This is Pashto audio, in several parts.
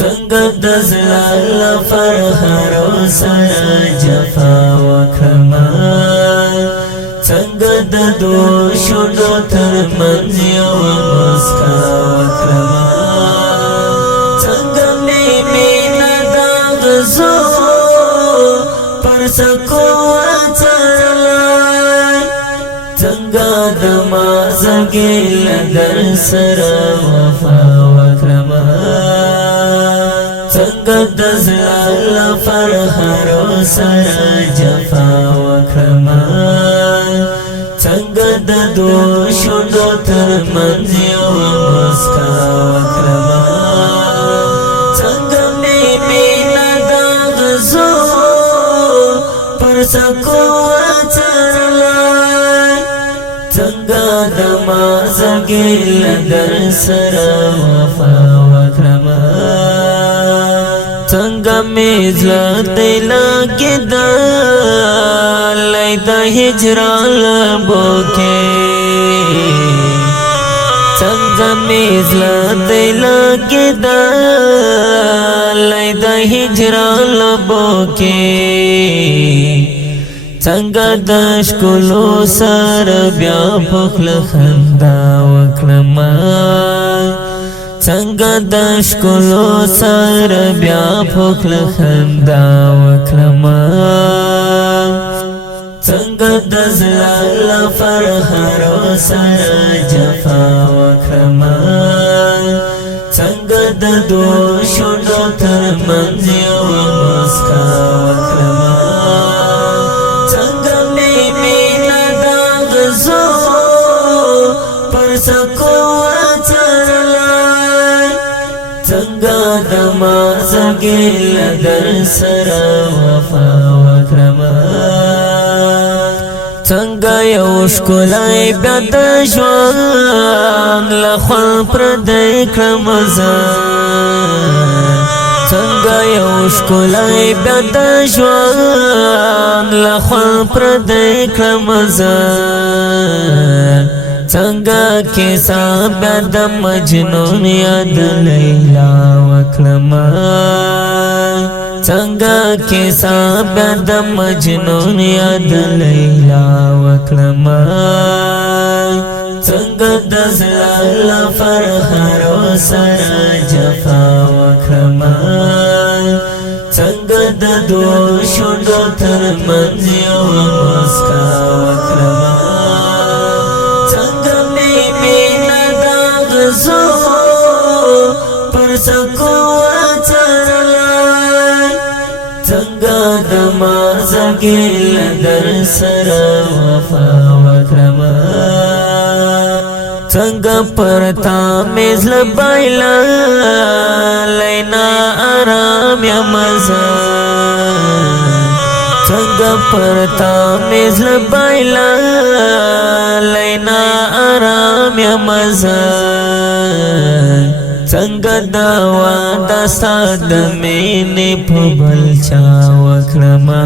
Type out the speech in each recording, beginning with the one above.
څنګه د زړه فرهر سره جفا وکړما څنګه د دوشونو ترمنځ یو مسکا وکړما څنګه مې مینه د غزو پر سکو وڅرلی څنګه د مازګې له در سره وفا وکړما څنګه د زړه فرهر سره جفا وکړما څنګه د دوشونو ترمنځ یو مسکا وکړما څنګه مې مینه د غزو پر سکو وڅرلی څنګه د مازګې له در سره وفا وکړما څنګه مې زړه دې لګېدلی د هجران لبو کې څنګه مې زړه دې لګېدلی د هجران لبو کې څنګه د ښکلو سره بیا په خوله خندا وکړما څنګه د ښکلو سره بیا په خوله خندا وکړما څنګه د زړه فرهر سره جفا وکړما څنګه د دوشونو ترمنځ یو مسکا وکړما څنګه مې مینه د غزو پر سکو وڅرلی څنګه د مازګې له در سره وفا وکړما څنګه یو ښکلی بیا د ژوند له خوند پردی کړم زه څنګه یو ښکلی بیا د ژوند له خوند پردی کړم زه څنګه کیسه بیا د مجنون یاد لیلا وکړما څنګه کیسه بیا د مجنون یاد لیلا وکړما څنګه د زړه فرهر سره جفا وکړما څنګه د دوشونو ترمنځ یو مسکا وکړما څنګه مې مینه د غزو پر سکو وڅرلی څنګه د مازګې له در سره وفا وکړما څنګه پر تا مې زړه بایللی نا آرام یم زه څنګه پر تا مې زړه بایللی نا آرام یم زه څنګه دا واده ستا د مینې په بل چا وکړما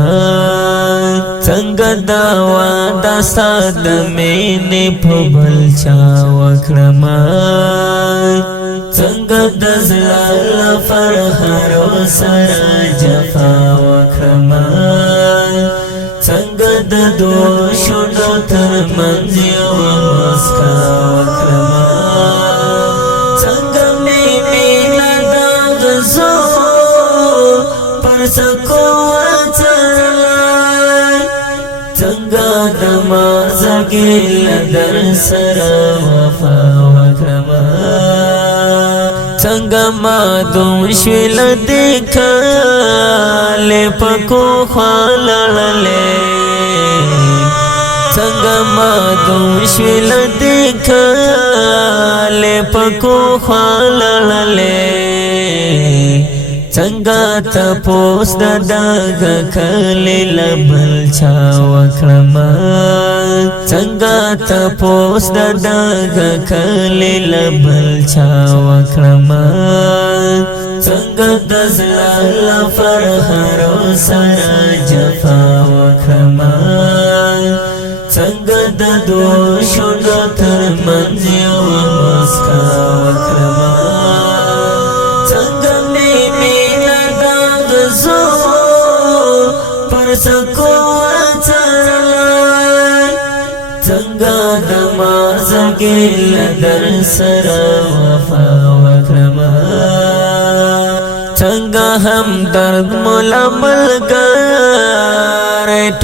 څنګه دا واده ستا د مینې په بل چا وکړما څنګه د زړه فرهر سره جفا وکړما څنګه د دوشونو ترمنځ یو مسکا وکړما څنګه مې مینه د غزو پر سکو وڅرلی څنګه د مازګې له در سره وفا وکړما څنګه معدوم شوې له دې کالې په کوخوا لړلې څنګه معدوم شوې له دې کالې په کوخوا لړلې څنګه تپوس د دغه کلي له بل چا وکړما څنګه تپوس د دغه کلي له بل چا وکړما څنګه د زړه فرهر سره جفا وکړما څنګه د دوشونو ترمنځ یو مسکا وکړما څنګه مې سکو وچرلای څنګه د مازګې لدر سره وفا وکړما څنګه هم درد مولا ملګری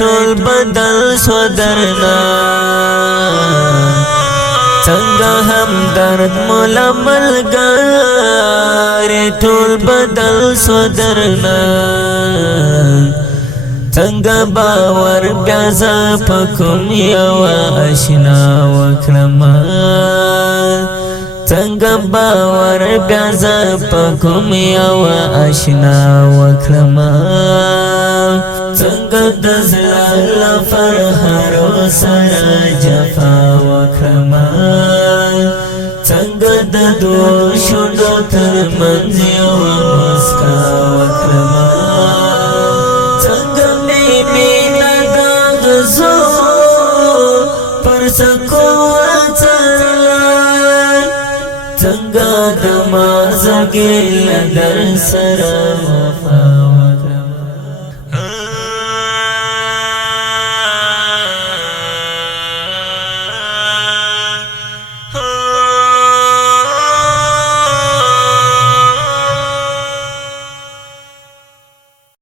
ټول بدل شو درنا څنګه هم درد مولا ملګری ټول بدل شو درنا څنګه باور بیا زه په کوم یوه اشنا وکړمه څنګه باور بیا زه په کوم یوه اشنا وکړمه څنګه د زړه له فرهارو سره جفا وکړمه څنګه د دوو شونډو ترمنځ یوه مسکا وکړمه پر سکو وچرلای څنګه د مازګې لدر سره وفا